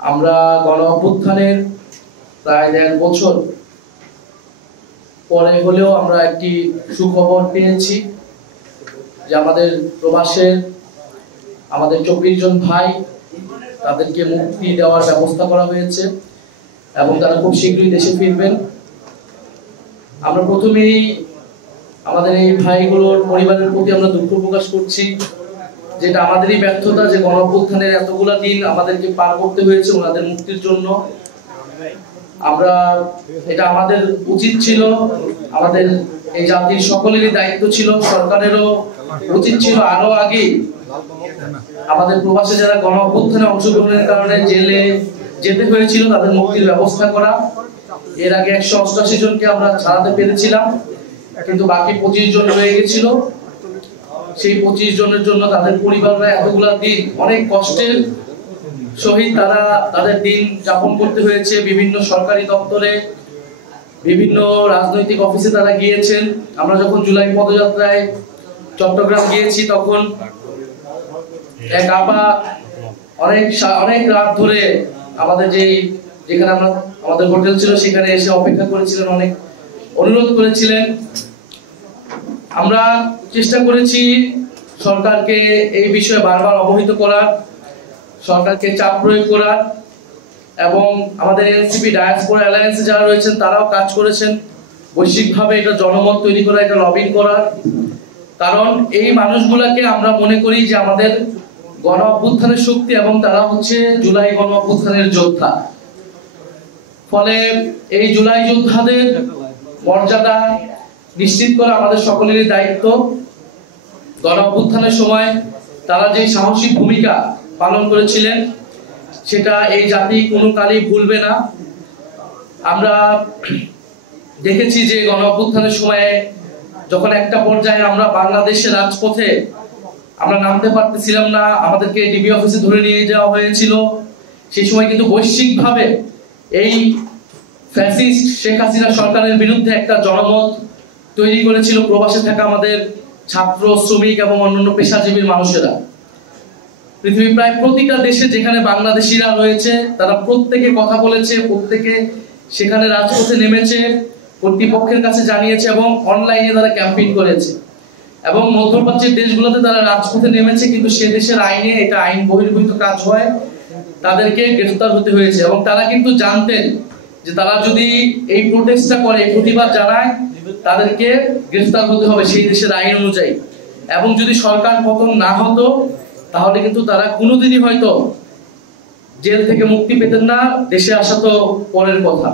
আমরা গণ অভ্যুত্থানের প্রায় ১.৫ বছর পরে হলেও আমরা একটি সুখবর পেয়েছি যে আমাদের প্রবাসের আমাদের ২৪ জন ভাই তাদেরকে মুক্তি দেওয়ার ব্যবস্থা করা হয়েছে এবং তারা খুব শীঘ্রই দেশে ফিরবেন। আমরা প্রথমেই আমাদের এই ভাইগুলোর পরিবারের প্রতি আমরা দুঃখ প্রকাশ করছি, যেটা আমাদেরই ব্যর্থতা যে গণ অভ্যুত্থানের এতগুলা দিন আমাদেরকে পার করতে হয়েছে ওনাদের মুক্তির জন্য। আমরা এটা আমাদের উচিত ছিল, আমাদের এই জাতির সকলেরই দায়িত্ব ছিল, সরকারেরও উচিত ছিল আরো আগে আমাদের প্রবাসে যারা গণ অভ্যুত্থানে অংশগ্রহণের কারণে জেলে যেতে হয়েছিল তাদের মুক্তির ব্যবস্থা করা। এর আগে ১৮৮ জনকে আমরা ছাড়াতে পেরেছিলাম, কিন্তু বাকি ২৫ জন রয়ে গেছিল। সেই ২৫ জনের জন্য তাদের পরিবাররা এতগুলা দিন অনেক কষ্টের সহিত তারা তাদের দিন যাপন করতে হয়েছে। বিভিন্ন সরকারি দপ্তরে, বিভিন্ন রাজনৈতিক অফিসে তারা গিয়েছেন। আমরা যখন জুলাই পদযাত্রায় চট্টগ্রাম গিয়েছি তখন এক আপা অনেক রাত ধরে আমাদের যেখানে আমাদের হোটেল ছিল সেখানে এসে অপেক্ষা করেছিলেন, অনেক অনুরোধ করেছিলেন। আমরা চেষ্টা করেছি সরকারকে এই বিষয়ে বারবার অবহিত করার, সরকারকে চাপ প্রয়োগ করার, এবং আমাদের এনসিপি ডায়াসপোরা অ্যালায়েন্সে যারা রয়েছেন তারাও কাজ করেছেন বৈশ্বিকভাবে এটা জনমত তৈরি করা, এটা লবিং করার। কারণ এই মানুষগুলাকে আমরা মনে করি যে আমাদের গণ অভ্যুত্থানের শক্তি এবং তারা হচ্ছে জুলাই গণ অভ্যুত্থানের যোদ্ধা। ফলে এই জুলাই যোদ্ধাদের মর্যাদা নিশ্চিত করা আমাদের সকলেরই দায়িত্ব। গণ অভ্যুত্থানের সময় তারা যে সাহসী ভূমিকা পালন করেছিলেন সেটা এই জাতি কোনো কালই ভুলবে না। আমরা দেখেছি যে গণ অভ্যুত্থানের সময়ে যখন একটা পর্যায়ে আমরা বাংলাদেশের রাজপথে আমরা নামতে পারতেছিলাম না, আমাদেরকে ডিবি অফিসে ধরে নিয়ে যাওয়া হয়েছিল, সেই সময় কিন্তু বৈশ্বিকভাবে এই ফ্যাসিস্ট শেখ হাসিনা সরকারের বিরুদ্ধে একটা জনমত তৈরি করেছিল প্রবাসে থাকা আমাদের ছাত্র, শ্রমিক এবং অন্যান্য পেশাজীবীর মানুষেরা। পৃথিবীর প্রায় প্রতিটা দেশে যেখানে বাংলাদেশিরা রয়েছে তারা প্রত্যেকে কথা বলেছে, প্রত্যেকে সেখানে রাজপথে নেমেছে, কর্তৃপক্ষের কাছে জানিয়েছে এবং অনলাইনে তারা ক্যাম্পেইন করেছে। এবং মধ্যপ্রাচ্যের দেশগুলোতে তারা রাজপথে নেমেছে, কিন্তু সে দেশের আইনে এটা আইন বহির্ভূত কাজ হয়, তাদেরকে গ্রেফতার হতে হয়েছে। এবং তারা কিন্তু জানতেন যে তারা যদি এই প্রোটেস্টটা করে, প্রতিবাদ জানায়, তাদেরকে গ্রেফতার হতে হবে সেই দেশের আইন অনুযায়ী। এবং যদি সরকার পতন না হতো তাহলে কিন্তু তারা কোনোদিনই হয়তো জেল থেকে মুক্তি পেতেন না, দেশে আসা তো পরের কথা।